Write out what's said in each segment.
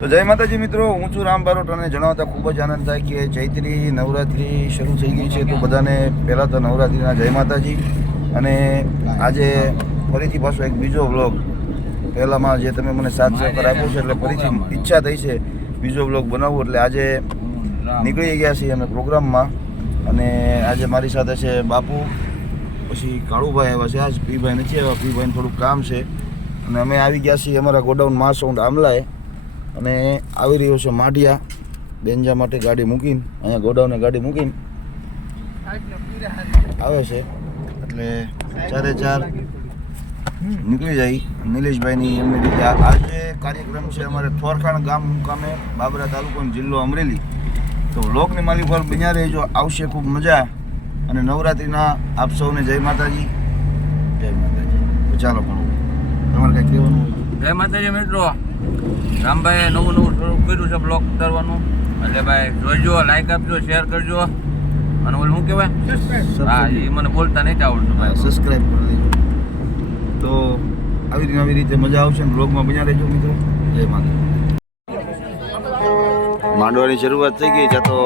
તો જય માતાજી મિત્રો, હું છું રામ બારોટ અને જણાવતા ખૂબ જ આનંદ થાય કે ચૈત્રી નવરાત્રિ શરૂ થઈ ગઈ છે. તો બધાને પહેલાં તો નવરાત્રિના જય માતાજી. અને આજે ફરીથી પાછો એક બીજો વ્લોગ, પહેલાંમાં જે તમે મને સાથ સહકાર આપ્યો છે એટલે ફરીથી ઈચ્છા થઈ છે બીજો વ્લોગ બનાવવો. એટલે આજે નીકળી ગયા છીએ અમે પ્રોગ્રામમાં. અને આજે મારી સાથે છે બાપુ, પછી કાળુભાઈ આવ્યા છે. આજ પીભાઈ નથી આવ્યા, પીભાઈને થોડુંક કામ છે. અને અમે આવી ગયા છીએ અમારા ગોડાઉન માસૌંડ આમલાએ. અને આવી રહ્યો છે માઢિયા બેંજા માટે ગાડી મૂકીને, અહીંયા ગોડાઉને ગાડી મૂકીને આવે છે. એટલે ચારે ચાર નીકળી જાય નિલેશભાઈની એમની રીતે. આજે કાર્યક્રમ છે અમારે થોરખાણ ગામ મુકામે, બાબરા તાલુકો જિલ્લો અમરેલી. તો લોકની માલિક પર બન્યા રહેજો, આવશે ખૂબ મજા. અને નવરાત્રિના આપ સૌને જય માતાજી, જય માતાજી. તો ચાલો પણ તમારે કંઈ કહેવાનું હોય? જય માતાજી મિત્રો. રામભાઈએ નવું શરૂ કર્યું છે બ્લોગ ઉતારવાનું. એટલે ભાઈ જોઈજો, લાઈક આપજો, શેર કરજો. અને ઓલું શું કહેવાય, હા એ મને બોલતા નહીં આવડતું ભાઈ, સબસ્ક્રાઈબ કરી દેજો. તો આવી રીતે મજા આવશે ને બ્લોગમાં બન્યા રહેજો મિત્રો. જય માતા. માંડવાની શરૂઆત થઈ ગઈ છે. તો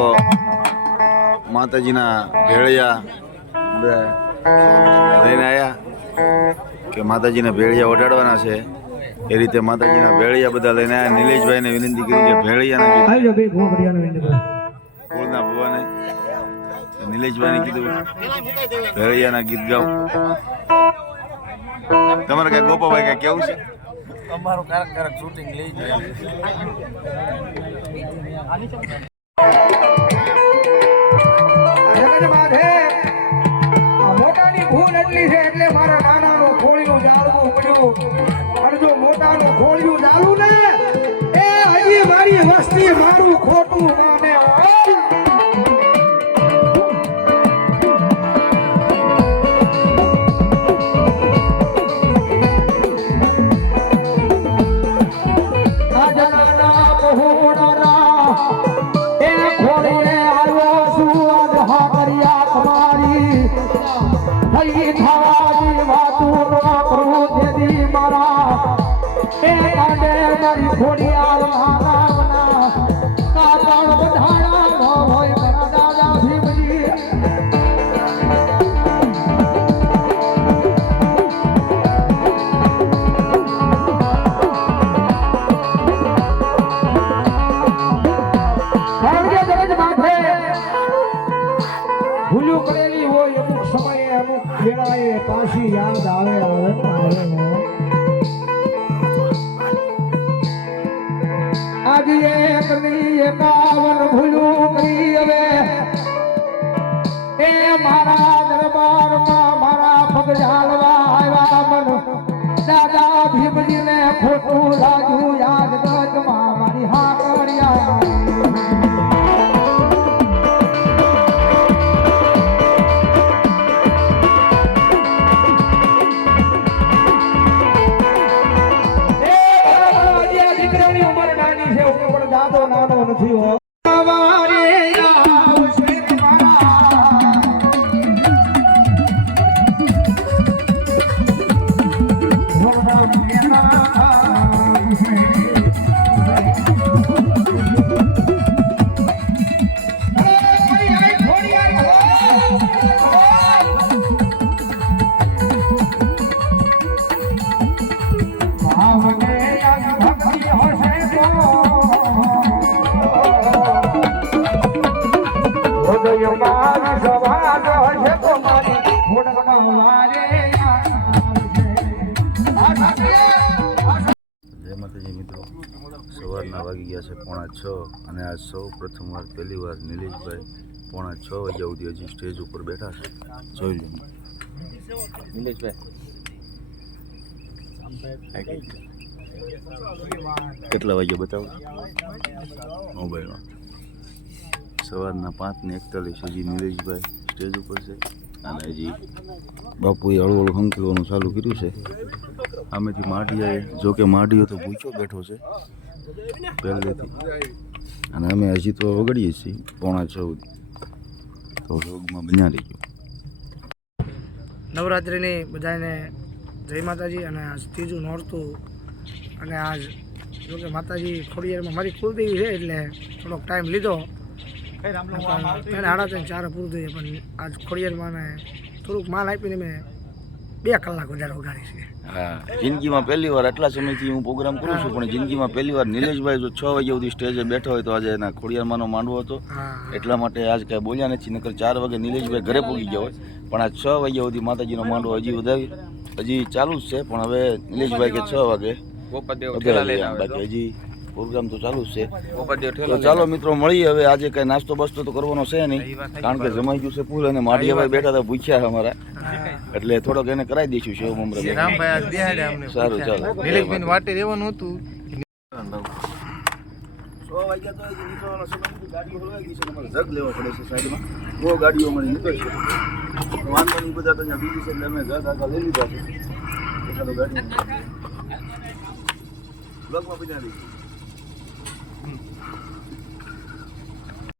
માતાજીના ભેળિયા લઈને આવ્યા કે માતાજીના ભેળિયા ઓઢાડવાના છે. એ રીતે માતાજીના ભેળિયા બધા લઈને આવ્યા. નિલેશભાઈને વિનંતી કરી કે ભેળિયાના કુળના ભુવાને નિલેશભાઈને કીધું ભેળિયાના ગીત ગાઓ. તમારે કઈ ગોપાભાઈ કઈ કેવું છે? અમારું ક્યારેક શૂટિંગ લઈ જાય. મોટાની ભૂલ એટલી છે એટલે મારા નાનાનું ખોળિયું જાળવું પડ્યું. અને જો મોટાનું ખોળિયું જાળવું ને એ હજી મારી વસ્તી મારું ખોટું માને. ભૂલ્યું કરેલી હોય અમુક સમયે અમુક વેળાએ પાછી યાદ આવે. આજે એકની એકાવન ભૂલ્યું કરી હવે એ મારા દરબારમાં મારા પગ ઝાલવા આવ્યા. મન દાદા ભીમજીને ખોટું લાગ્યું યાદ ગજમાં મારી હા કર્યા. સવારના વાગી ગયા છે 5:30 અને આજ સૌ પ્રથમ વાર પહેલી વાર નિલેશભાઈ 5:30 વાગ્યા સુધી હજી સ્ટેજ ઉપર બેઠા છે. જોઈ લો નિલેશભાઈ કેટલા વાગ્યા બતાવો મોબાઈલમાં. સવારના 5:41 હજી નિલેશભાઈ સ્ટેજ ઉપર છે. અને હજી બાપુએ હળવું હંકવાનું ચાલુ કર્યું છે. આમેથી માઢિયાએ, જો કે માઢિયો તો ભૂખ્યો બેઠો છે પહેલેથી. અને અમે હજી તો વગડીએ છીએ 5:30. તો રોગમાં બન્યા રહી ગયો. નવરાત્રિની બધાને જય માતાજી. અને આજ ત્રીજું નોરતું અને આજ જોકે માતાજી ખોડિયારમાં મારી કુલદેવી છે એટલે થોડોક ટાઈમ લીધો 3:30 પૂરું થઈ પણ આજ ખોડિયારમાં થોડુંક માલ આપીને મેં 2 કલાક વધારે વગાડી છે. હા, જિંદગીમાં પહેલી વાર આટલા સમયથી હું પ્રોગ્રામ કરું છું, પણ જિંદગીમાં પહેલી વાર નિલેશભાઈ જો 6 વાગ્યા સુધી સ્ટેજે બેઠા હોય તો આજે એના ખોડિયારમાંનો માંડવો હતો, હા એટલા માટે આજ કાંઈ બોલ્યા નથી. નકર 4 વાગે નિલેશભાઈ ઘરે પહોંચી ગયા હોય, પણ આજ 6 વાગ્યા સુધી માતાજીનો માંડવો હજી ચાલુ જ છે. પણ હવે નિલેશભાઈ કે 6 વાગે પોપટદેવ ઠેલા લઈને આવે બાકી હજી પ્રોગ્રામ તો ચાલુ જ છે. પોપટદેવ તો ઠેલા ચાલો મિત્રો મળીએ. હવે આજે કઈ નાસ્તો બાસ્તો તો કરવાનો છે નહીં, કારણ કે જમાઈ ગયું છે ફૂલ, અને માઢિયાભાઈ બેઠા હતા ભૂખ્યા અમારા, એટલે થોડોક એને કરાવી દઈશું સેવ મમરા. રામભાઈ આજ બેહાડે અમને સારું ચાલો. નિલેશભાઈ વાટે રહેવાનું હતું. 6 વાગ્યા તો નીકળવાનો સમય નથી, ગાડીઓ હલવાઈ ગઈ છે, તમારે જગ લેવો પડે છે સાઈડમાં, બહુ ગાડીઓ મળી નીકળશે. વાંધો નહીં, બધા તો અહીંયા બીજી છે એટલે અમે જગ આગળ લઈ લીધા છે. એકાદો ગાડી બ્લોકમાં પીધા દઈશું.